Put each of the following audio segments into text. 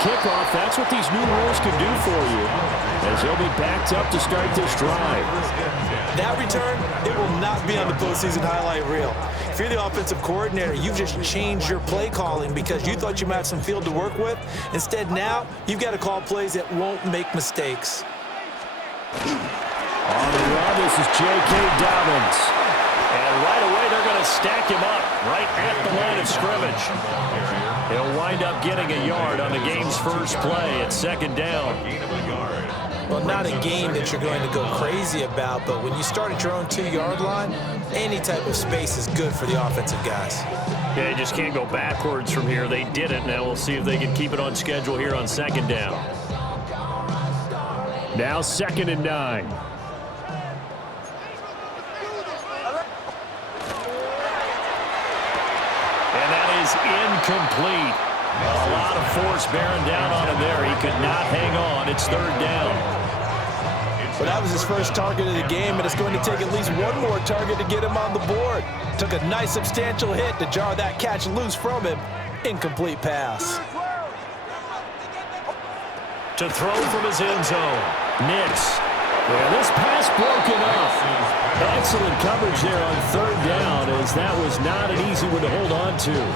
kickoff, that's what these new rules can do for you, as he'll be backed up to start this drive. That return, it will not be on the postseason highlight reel. If you're the offensive coordinator, you've just changed your play calling because you thought you might have some field to work with. Instead, now, you've got to call plays that won't make mistakes. On the run, this is J.K. Dobbins. And right away, they're going to stack him up right at the line of scrimmage. He'll wind up getting a yard on the game's first play at second down. Well, not a game that you're going to go crazy about, but when you start at your own 2-yard line, any type of space is good for the offensive guys. Yeah, you just can't go backwards from here. They did it. Now we'll see if they can keep it on schedule here on second down. Now 2nd and 9. And that is incomplete. A lot of force bearing down on him there. He could not hang on. It's 3rd down. Well, that was his first target of the game, and it's going to take at least one more target to get him on the board. Took a nice substantial hit to jar that catch loose from him. Incomplete pass. To throw from his end zone. Nix. Yeah, this pass broken up. Excellent coverage there on 3rd down, as that was not an easy one to hold on to.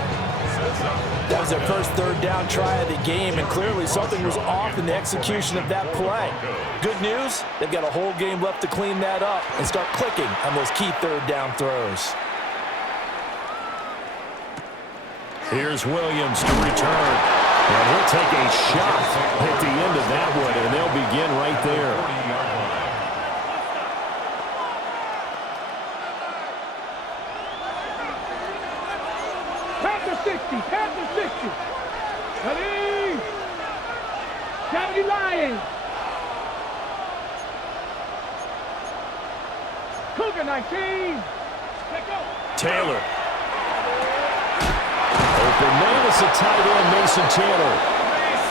That was their first 3rd down try of the game, and clearly something was off in the execution of that play. Good news, they've got a whole game left to clean that up and start clicking on those key 3rd down throws. Here's Williams to return. And he'll take a shot at the end of that one, and they'll begin right there. Past the 60, past the 60. Ready? 70 Lions. Cougar 19. Let go. Taylor. Open man is a tight end, Mason Taylor.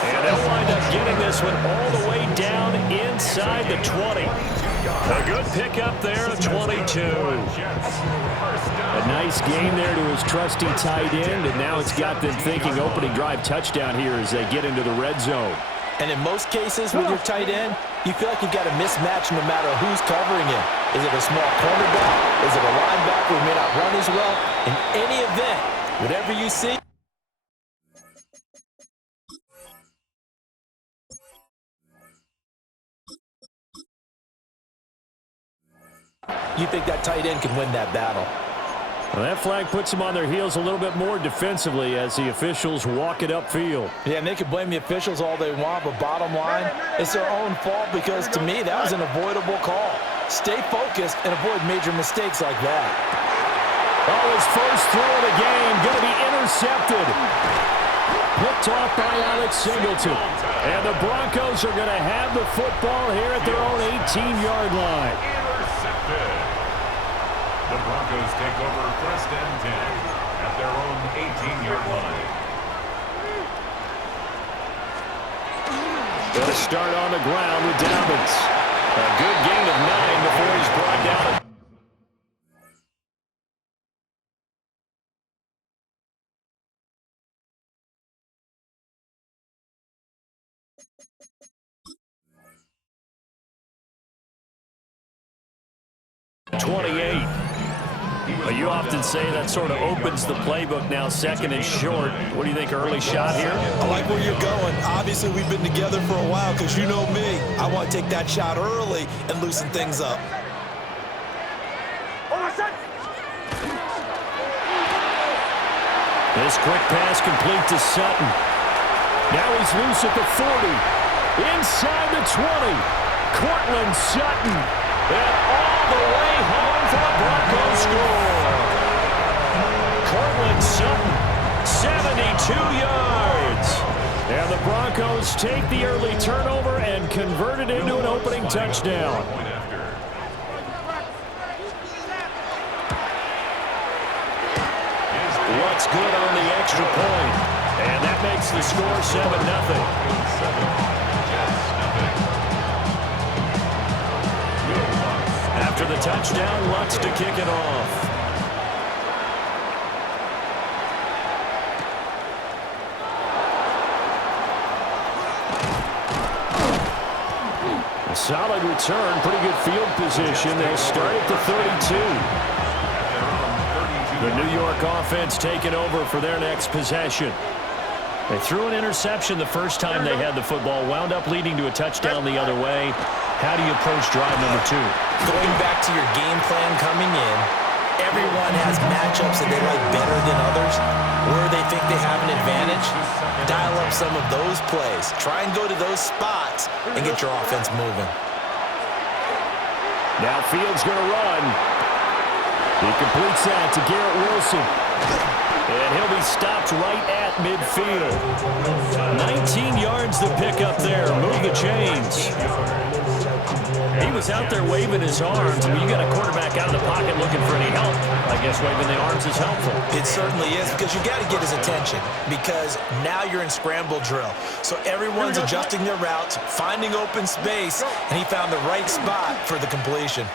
And they'll wind up getting this one all the way down inside the 20. A good pickup there at 22. A nice game there to his trusty tight end, and now it's got them thinking opening drive touchdown here as they get into the red zone. And in most cases with your tight end, you feel like you've got a mismatch no matter who's covering him. Is it a small cornerback? Is it a linebacker who may not run as well? In any event, whatever you see, you think that tight end can win that battle. Well, that flag puts them on their heels a little bit more defensively as the officials walk it upfield. Yeah, and they can blame the officials all they want, but bottom line, it's their own fault because, to me, that was an avoidable call. Stay focused and avoid major mistakes like that. Oh, his first throw of the game going to be intercepted. Picked off by Alex Singleton. And the Broncos are going to have the football here at their own 18-yard line. Intercepted. The Broncos take over 1st and 10 at their own 18-yard line. Going to start on the ground with Dobbins. A good gain of 9 before he's brought down. You often say that sort of opens the playbook now, 2nd and short. What do you think, early shot here? I like where you're going. Obviously, we've been together for a while because you know me. I want to take that shot early and loosen things up. This quick pass complete to Sutton. Now he's loose at the 40. Inside the 20. Cortland Sutton. And all the way home for the Broncos score. Cortland Sutton, 72 yards. And the Broncos take the early turnover and convert it into an opening touchdown. What's good on the extra point? And that makes the score 7-0. After the touchdown, Lutz to kick it off. Solid return, pretty good field position. They'll start at the 32. The New York offense taking over for their next possession. They threw an interception the first time they had the football, wound up leading to a touchdown the other way. How do you approach drive number 2? Going back to your game plan coming in, everyone has matchups that they like better than others. Where they think they have an advantage, dial up some of those plays. Try and go to those spots and get your offense moving. Now Fields going to run. He completes that to Garrett Wilson. And he'll be stopped right at midfield. 19 yards to pick up there. Move the chains. He was out there waving his arms. When you got a quarterback out of the pocket looking for any help, I guess waving the arms is helpful. It certainly is, because you got to get his attention, because now you're in scramble drill. So everyone's adjusting their routes, finding open space, and he found the right spot for the completion.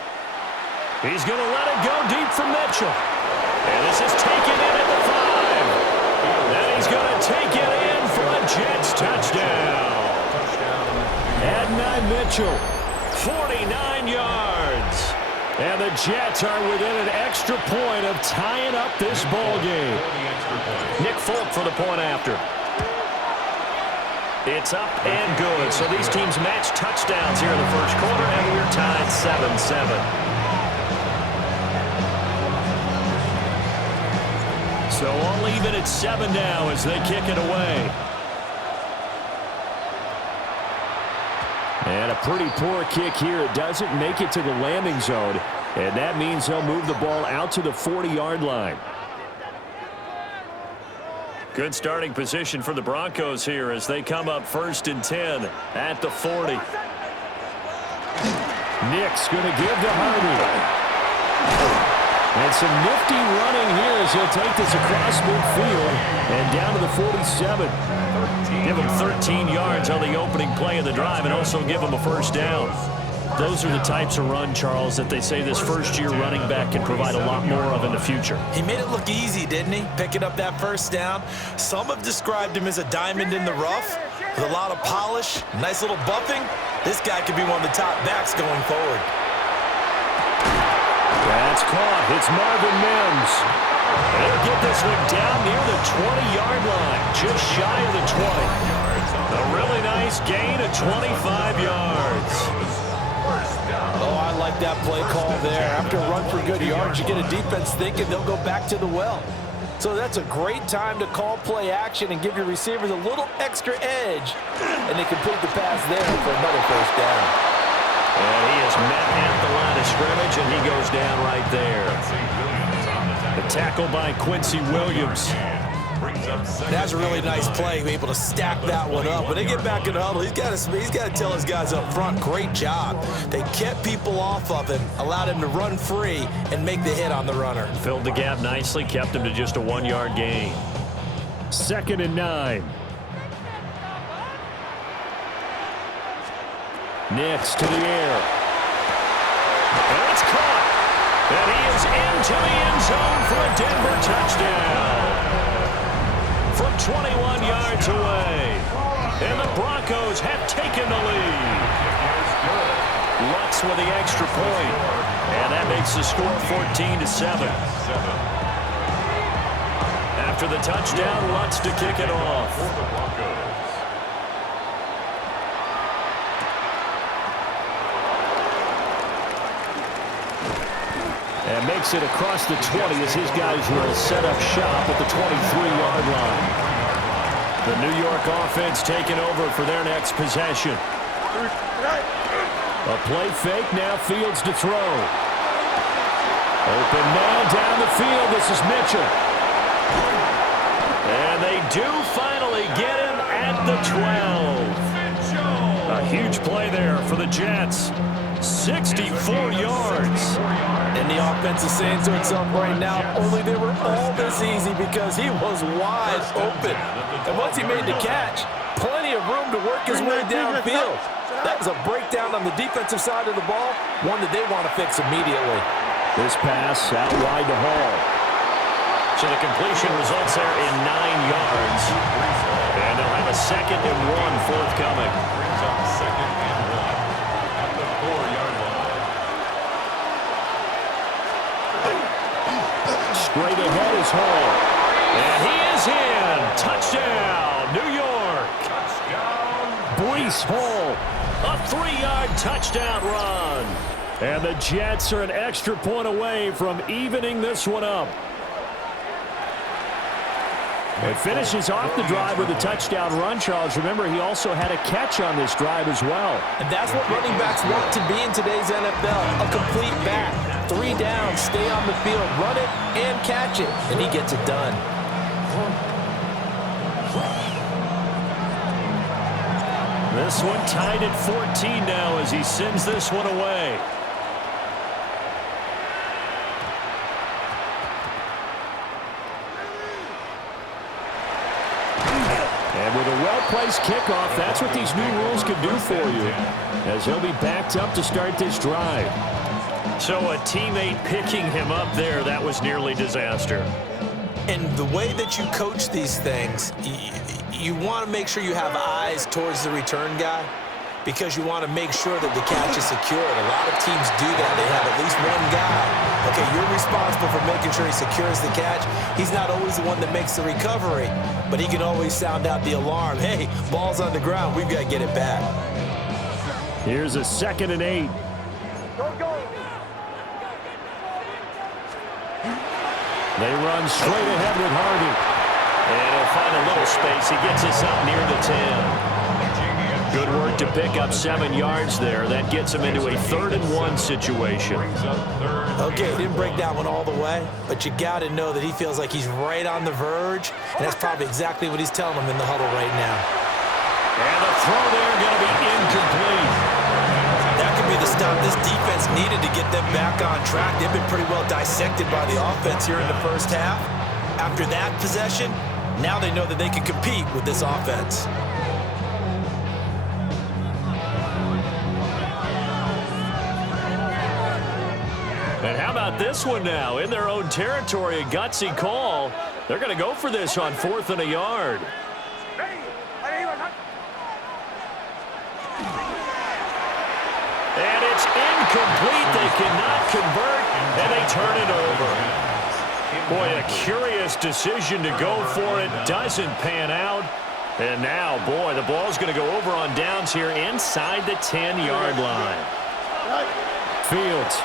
He's going to let it go deep from Mitchell. And this is taken in at the 5. Then he's going to take it in for a Jets touchdown. Adonai Mitchell, 49 yards. And the Jets are within an extra point of tying up this ball game. Nick Folk for the point after. It's up and good. So these teams match touchdowns here in the first quarter, and we're tied 7-7. So all even at 7 now as they kick it away. And a pretty poor kick here. It doesn't make it to the landing zone. And that means they'll move the ball out to the 40-yard line. Good starting position for the Broncos here as they come up 1st and 10 at the 40. Nick's going to give to Harvey. And some nifty running here as he'll take this across midfield and down to the 47. Give him 13 yards on the opening play of the drive and also give him a first down. Those are the types of run, Charles, that they say this first-year running back can provide a lot more of in the future. He made it look easy, didn't he? Picking up that first down. Some have described him as a diamond in the rough with a lot of polish, nice little buffing. This guy could be one of the top backs going forward. That's caught. It's Marvin Mims. They'll get this one down near the 20-yard line, just shy of the 20. A really nice gain of 25 yards. Oh, I like that play call there. After a run for good yards, you get a defense thinking they'll go back to the well. So that's a great time to call play action and give your receivers a little extra edge. And they complete the pass there for another first down. And he is met at the line of scrimmage, and he goes down right there. The tackle by Quincy Williams. That's a really nice play, able to stack that one up. When they get back in the huddle, he's got to tell his guys up front, great job. They kept people off of him, allowed him to run free and make the hit on the runner. Filled the gap nicely, kept him to just a 1-yard gain. 2nd and 9. Nix to the air. And it's caught. And he is into the end zone for a Denver touchdown. From 21 yards away. And the Broncos have taken the lead. Lutz with the extra point. And that makes the score 14-7. After the touchdown, Lutz to kick it off. And makes it across the 20 as his guys will set up shop at the 23-yard line. The New York offense taking over for their next possession. A play fake, now Fields to throw. Open man down the field, this is Mitchell. And they do finally get him at the 12. A huge play there for the Jets. 64 yards. And the offense is saying to itself right now, only they were all this easy because he was wide open. And once he made the catch, plenty of room to work his way downfield. That was a breakdown on the defensive side of the ball, one that they want to fix immediately. This pass out wide to Hall. So the completion results there in 9 yards. And they'll have a 2nd and 1 forthcoming. Straight ahead is Hall. And he is in. Touchdown, New York. Breece Hall, a 3-yard touchdown run. And the Jets are an extra point away from evening this one up. It finishes off the drive with a touchdown run, Charles. Remember, he also had a catch on this drive as well. And that's what running backs want to be in today's NFL, a complete back. 3 downs, stay on the field, run it, and catch it. And he gets it done. This one tied at 14 now as he sends this one away. And with a well-placed kickoff, that's what these new rules can do for you, as he'll be backed up to start this drive. So a teammate picking him up there, that was nearly disaster. And the way that you coach these things, you want to make sure you have eyes towards the return guy, because you want to make sure that the catch is secured. A lot of teams do that. They have at least one guy. Okay, you're responsible for making sure he secures the catch. He's not always the one that makes the recovery, but he can always sound out the alarm. Hey, ball's on the ground. We've got to get it back. Here's a 2nd and 8. They run straight ahead with Harvey. And he'll find a little space. He gets us up near the 10. Good work to pick up 7 yards there. That gets him into a 3rd and 1 situation. Okay, he didn't break that one all the way, but you got to know that he feels like he's right on the verge, and that's probably exactly what he's telling him in the huddle right now. And the throw there going to be incomplete. That could be the stop this defense needed to get them back on track. They've been pretty well dissected by the offense here in the first half. After that possession, now they know that they can compete with this offense. And how about this one now? In their own territory, a gutsy call. They're going to go for this on 4th and a yard. And it's incomplete. They cannot convert, and they turn it over. Boy, a curious decision to go for it. Doesn't pan out. And now, boy, the ball's going to go over on downs here inside the 10-yard line. Fields.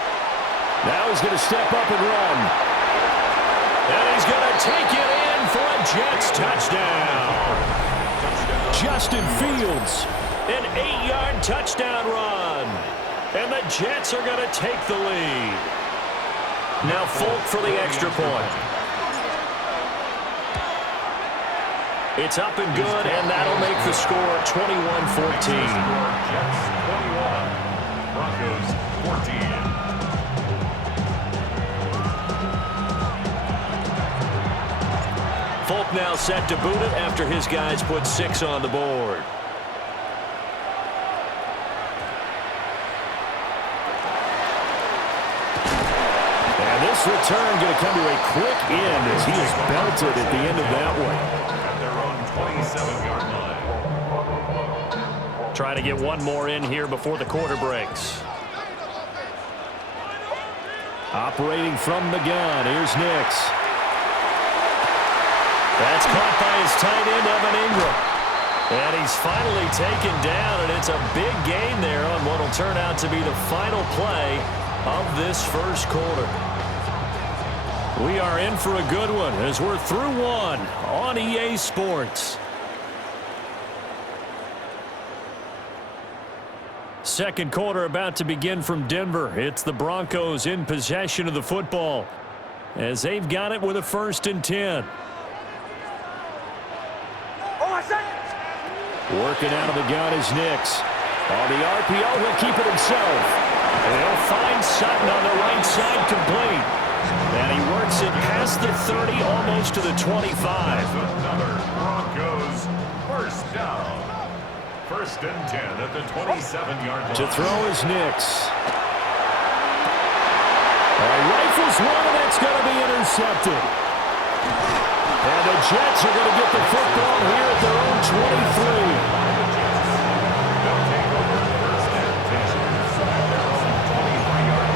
Now he's going to step up and run. And he's going to take it in for a Jets touchdown. Justin Fields, an 8-yard touchdown run. And the Jets are going to take the lead. Now Folk for the extra point. It's up and good, and that'll make the score 21-14. Jets 21, Broncos 14. Folk now set to boot it after his guys put 6 on the board. And this return going to come to a quick end as he is belted at the end of that one. At their own 27-yard line. Trying to get one more in here before the quarter breaks. Operating from the gun, here's Nix. That's caught by his tight end, Evan Ingram. And he's finally taken down, and it's a big gain there on what will turn out to be the final play of this first quarter. We are in for a good one as we're through one on EA Sports. Second quarter about to begin from Denver. It's the Broncos in possession of the football as they've got it with a 1st and 10. Working out of the gun is Nix. On the RPO, he'll keep it himself. And he'll find Sutton on the right side complete. And he works it past the 30, almost to the 25. Another Broncos first down. 1st and 10 at the 27-yard line. To throw is Nix. Rifles one, and that's going to be intercepted. And the Jets are going to get the football here at their own 23. They'll take over 1st and 10 at their own 23-yard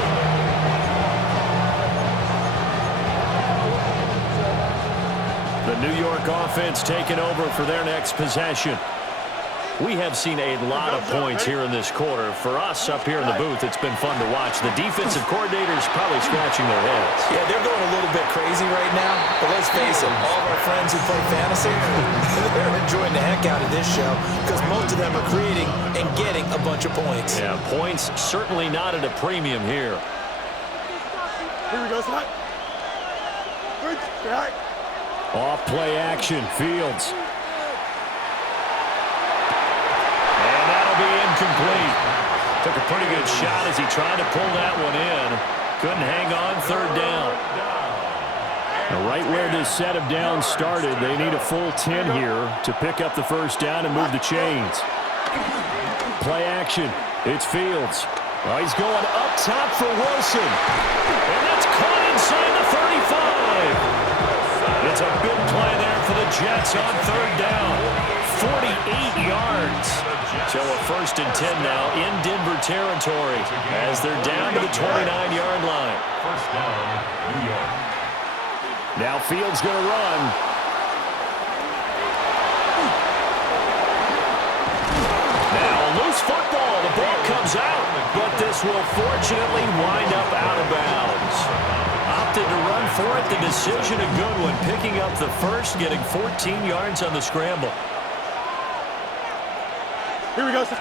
New York offense taking over for their next possession. We have seen a lot of points here in this quarter. For us up here in the booth, it's been fun to watch. The defensive coordinators probably scratching their heads. Yeah, they're going a little bit crazy right now. But let's face it, all of our friends who play fantasy, they're enjoying the heck out of this show because most of them are creating and getting a bunch of points. Yeah, points certainly not at a premium here. Here we go, son. Good. Right. Off play action, Fields. Be incomplete. Took a pretty good shot as he tried to pull that one in. Couldn't hang on, third down. Now, right where this set of downs started, they need a full 10 here to pick up the first down and move the chains. Play action. It's Fields. Oh, he's going up top for Wilson. And that's caught inside the 35. It's a big play there for the Jets on third down. 48 yards. So a 1st and 10 now in Denver territory as they're down to the 29-yard line. First down, New York. Now Fields going to run. Now a loose football. The ball comes out, but this will fortunately wind up out of bounds. Opted to run for it. The decision a good one. Picking up the first, getting 14 yards on the scramble. Here we go, son.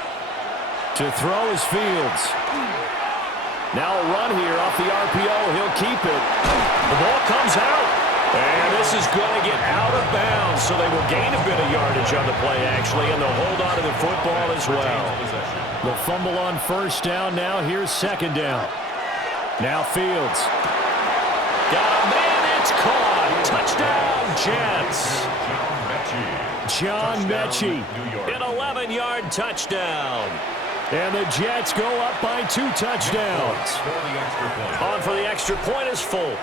To throw is Fields. Now a run here off the RPO. He'll keep it. The ball comes out. And this is going to get out of bounds, so they will gain a bit of yardage on the play, actually, and they'll hold on to the football as well. The fumble on first down. Now here's second down. Now Fields. Got a man. It's caught. Touchdown, Jets. John Mechie, an 11-yard touchdown. And the Jets go up by 2 touchdowns. On for the extra point is Folk.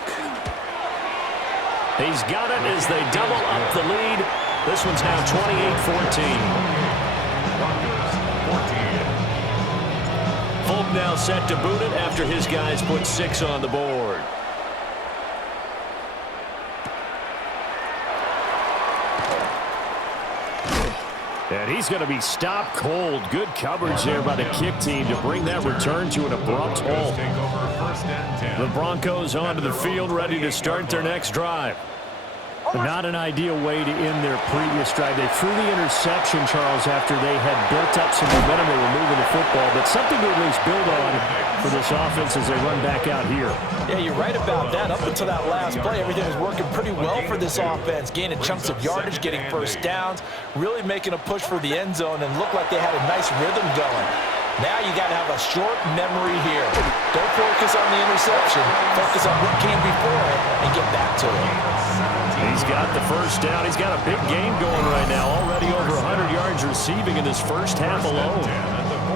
He's got it as they double up the lead. This one's now 28-14. Folk now set to boot it after his guys put 6 on the board. And he's going to be stopped cold. Good coverage there by the kick team to bring that return to an abrupt halt. The Broncos onto the field, ready to start their next drive. Not an ideal way to end their previous drive. They threw the interception, Charles, after they had built up some momentum. They were moving the football, but something to at least build on for this offense as they run back out here. Yeah, you're right about that. Up until that last play, everything was working pretty well for this offense, gaining chunks of yardage, getting first downs, really making a push for the end zone, and looked like they had a nice rhythm going. Now you got to have a short memory here. Don't focus on the interception. Focus on what came before it and get back to it. He's got the first down. He's got a big game going right now. Already over 100 yards receiving in this first half alone.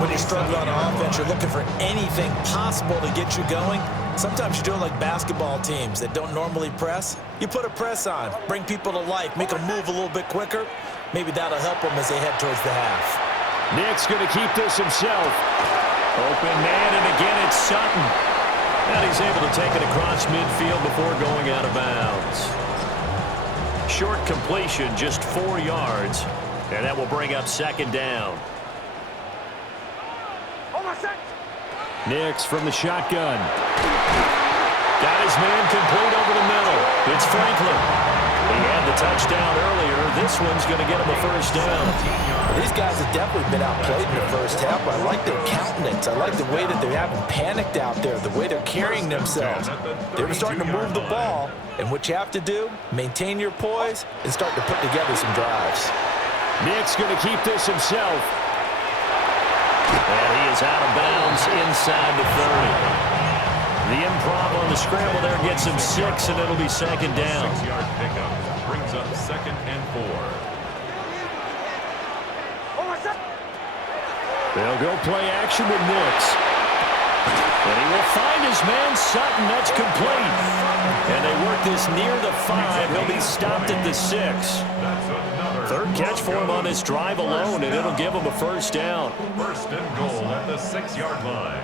When you struggle on offense, you're looking for anything possible to get you going. Sometimes you're doing like basketball teams that don't normally press. You put a press on, bring people to life, make them move a little bit quicker. Maybe that'll help them as they head towards the half. Nick's going to keep this himself. Open man, and again it's Sutton. And he's able to take it across midfield before going out of bounds. Short completion, just 4 yards. And that will bring up second down. Nix from the shotgun. Got his man complete over the middle. It's Franklin. He had the touchdown earlier. This one's going to get him a first down. These guys have definitely been outplayed in the first half, but I like their countenance. I like the way that they haven't panicked out there, the way they're carrying themselves. They're starting to move the ball, and what you have to do, maintain your poise and start to put together some drives. Nick's going to keep this himself. And he is out of bounds inside the 30. The improv on the scramble there gets him 6, and it'll be second down. 6-yard pickup brings up 2nd and 4. They'll go play action with Nix. And he will find his man Sutton. That's complete. And they work this near the 5. He'll be stopped at the 6. Third catch for him on this drive alone, and it'll give him a first down. First and goal at the 6-yard line.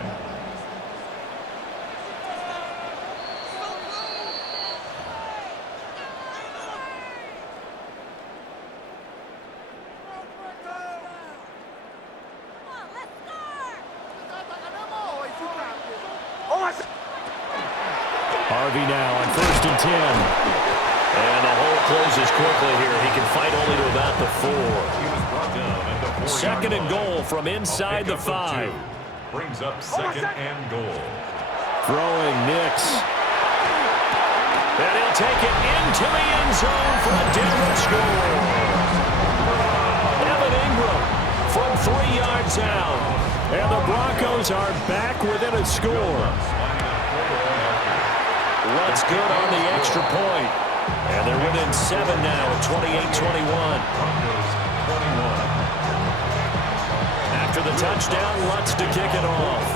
Harvey now on 1st and 10. And the hole closes quickly here. He can fight only to about the 4. He was brought down at the 4-yard Second and line. goal from inside the 5. Brings up second and goal. Throwing Nix. And he'll take it into the end zone for a downward score. Evan Ingram from 3 yards out. And the Broncos are back within a score. What's good on the extra point. And they're within 7 now at 28-21. Broncos 21. After the touchdown, Lutz to kick it off.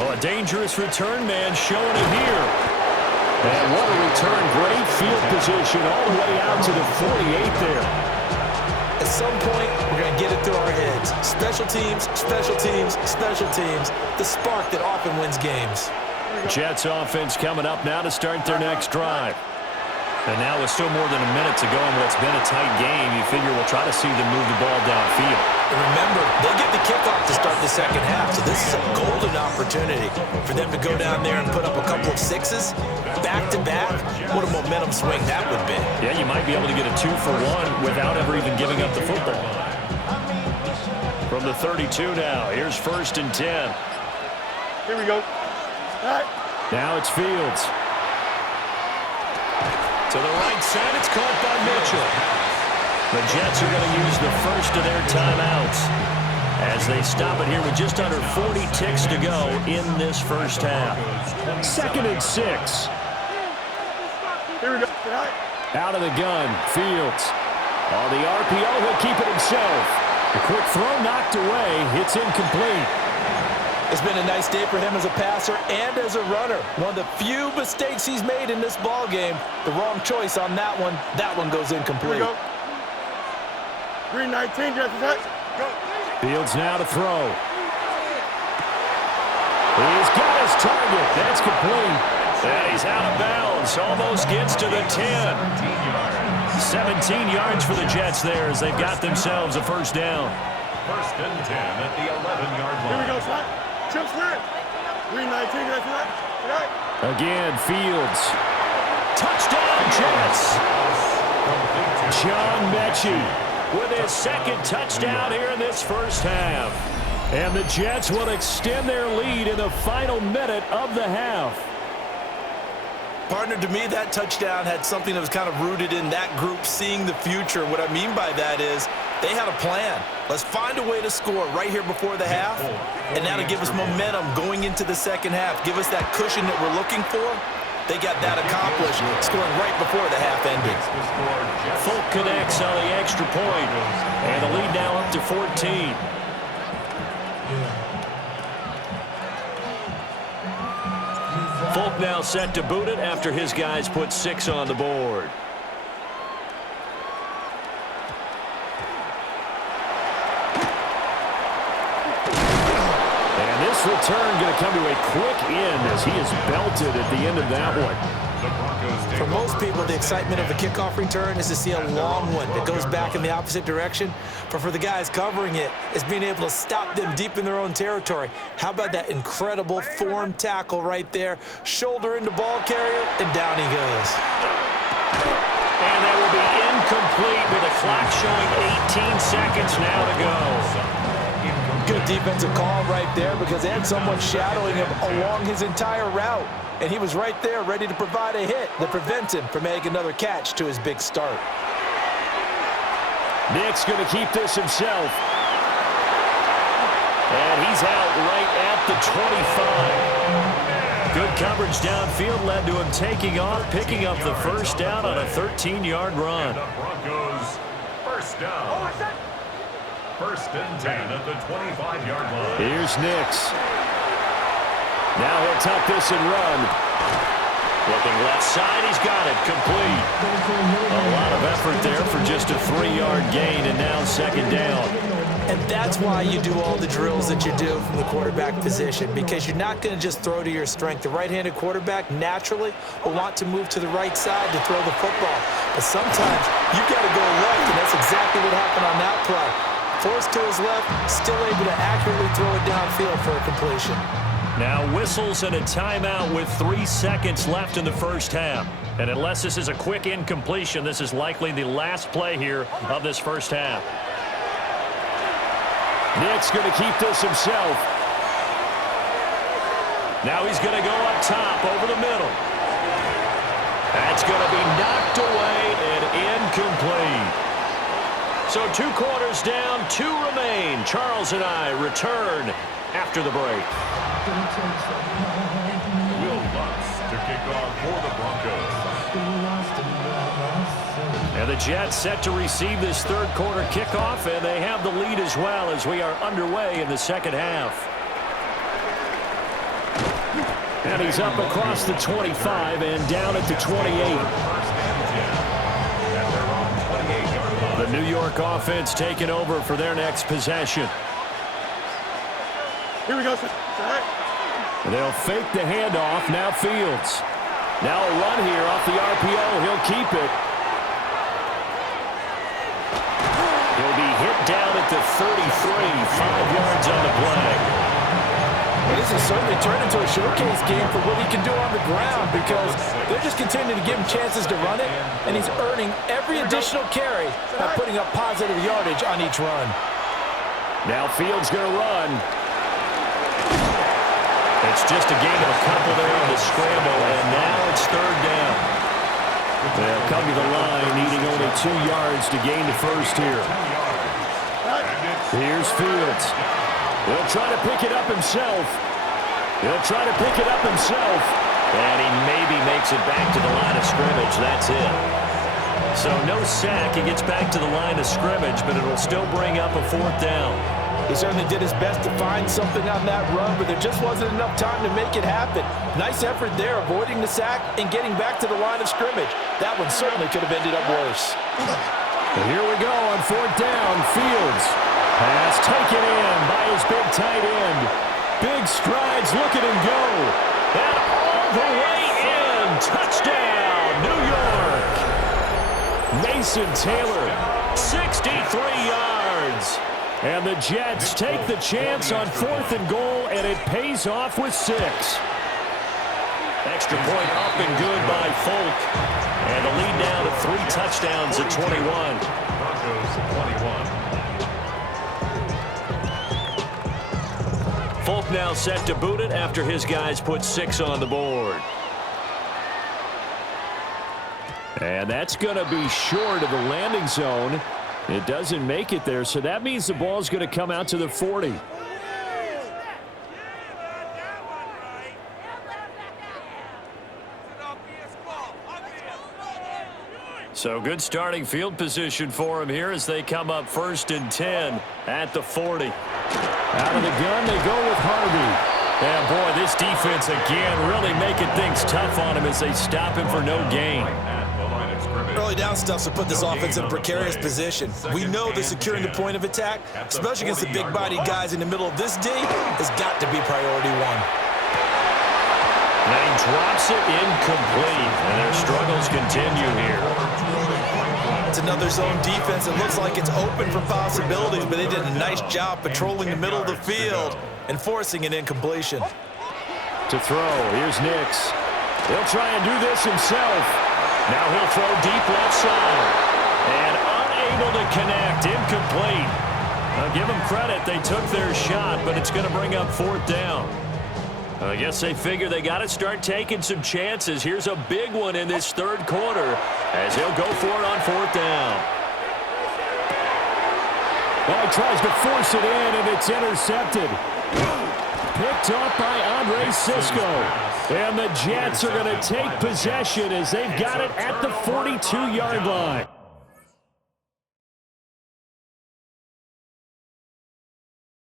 Oh, a dangerous return man showing it here. And what a return. Great field position all the way out to the 48 there. At some point, we're going to get it through our heads. Special teams, special teams, special teams. The spark that often wins games. Jets offense coming up now to start their next drive. And now with still more than a minute to go in what's been a tight game, you figure we'll try to see them move the ball downfield. And remember, they get the kickoff to start the second half, so this is a golden opportunity for them to go down there and put up a couple of sixes back-to-back. What a momentum swing that would be. Yeah, you might be able to get a 2-for-1 without ever even giving up the football. From the 32 now, here's 1st and 10. Here we go. All right. Now it's Fields. To the right side, it's caught by Mitchell. The Jets are going to use the first of their timeouts as they stop it here with just under 40 ticks to go in this first half. 2nd and 6. Here we go. Out of the gun, Fields. On the RPO, he'll keep it himself. A quick throw knocked away. It's incomplete. It's been a nice day for him as a passer and as a runner. One of the few mistakes he's made in this ball game. The wrong choice on that one. That one goes incomplete. Here we go. 319, Jets. Go. Fields now to throw. He's got his target. That's complete. And he's out of bounds. Almost gets to the 10. 17 yards for the Jets there as they've got themselves a first down. 1st and 10 at the 11-yard line. Here we go, son. Chip Smith. 319, Jets. Right. Again, Fields. Touchdown, Jets. John Mechie with his second touchdown here in this first half. And the Jets will extend their lead in the final minute of the half. Partner, to me, that touchdown had something that was kind of rooted in that group seeing the future. What I mean by that is they had a plan. Let's find a way to score right here before the half, and that'll give us momentum going into the second half. Give us that cushion that we're looking for. They got that accomplished, scoring right before the half ended. Folk connects on the extra point, and the lead now up to 14. Folk now set to boot it after his guys put 6 on the board. And this return going to come to a quick end as he is belted at the end of that one. For most people, the excitement of the kickoff return is to see a long one that goes back in the opposite direction. But for the guys covering it, it's being able to stop them deep in their own territory. How about that incredible form tackle right there? Shoulder into ball carrier, and down he goes. And that will be incomplete with the clock showing 18 seconds now to go. Good defensive call right there because they had someone shadowing him along his entire route. And he was right there ready to provide a hit that prevents him from making another catch to his big start. Nick's going to keep this himself. And he's out right at the 25. Good coverage downfield led to him taking off, picking up the first down on a 13-yard run. And the Broncos first down. 1st and 10 at the 25-yard line. Here's Nix. Now he'll tuck this and run. Looking left side, he's got it. Complete. A lot of effort there for just a 3-yard gain, and now second down. And that's why you do all the drills that you do from the quarterback position, because you're not going to just throw to your strength. The right-handed quarterback naturally will want to move to the right side to throw the football. But sometimes you've got to go left, and that's exactly what happened on that play. Forced to his left, still able to accurately throw it downfield for a completion. Now whistles and a timeout with 3 seconds left in the first half. And unless this is a quick incompletion, this is likely the last play here of this first half. Nick's going to keep this himself. Now he's going to go up top over the middle. That's going to be knocked away and incomplete. So 2 quarters down, 2 remain. Charles and I return after the break. Will Lutz to kick off for the Broncos. And the Jets set to receive this third quarter kickoff, and they have the lead as well as we are underway in the second half. And he's up across the 25 and down at the 28. The New York offense taking over for their next possession. Here we go, sir. They'll fake the handoff. Now Fields. Now a run here off the RPO. He'll keep it. He'll be hit down at the 33, 5 yards on the play. Well, this has certainly turned into a showcase game for what he can do on the ground because they're just continuing to give him chances to run it, and he's earning every additional carry by putting up positive yardage on each run. Now Fields going to run. It's just a gain of a couple there on the scramble, and now it's third down. They'll come to the line, needing only 2 yards to gain the first here. Here's Fields. He'll try to pick it up himself. And he maybe makes it back to the line of scrimmage. That's it. So no sack. He gets back to the line of scrimmage, but it'll still bring up a 4th down. He certainly did his best to find something on that run, but there just wasn't enough time to make it happen. Nice effort there, avoiding the sack and getting back to the line of scrimmage. That one certainly could have ended up worse. Here we go on 4th down. Fields. Pass taken in by his big tight end. Big strides, look at him go. And all the way in. Touchdown, New York. Mason Taylor, 63 yards. And the Jets take the chance on 4th and goal, and it pays off with 6. Extra point up and good by Folk. And the lead now to 3 touchdowns at 21. Broncos 21. Folk now set to boot it after his guys put 6 on the board. And that's going to be short of the landing zone. It doesn't make it there, so that means the ball's going to come out to the 40. So good starting field position for him here as they come up 1st and 10 at the 40. Out of the gun, they go with Harvey. And boy, this defense again really making things tough on him as they stop him for no gain. Early down stuffs will put this offense in a precarious position. We know that securing the point of attack, especially against the big-bodied guys in the middle of this D, has got to be priority 1. And he drops it incomplete, and their struggles continue here. It's another zone defense. It looks like it's open for possibilities, but they did a nice job patrolling the middle of the field and forcing an incompletion. To throw, here's Nix. He'll try and do this himself. Now he'll throw deep left side. And unable to connect, incomplete. Now give them credit, they took their shot, but it's going to bring up 4th down. I guess they figure they got to start taking some chances. Here's a big one in this third quarter as he'll go for it on 4th down. Well, he tries to force it in, and it's intercepted. Picked off by Andre Cisco. And the Jets are going to take possession as they've got it at the 42-yard line.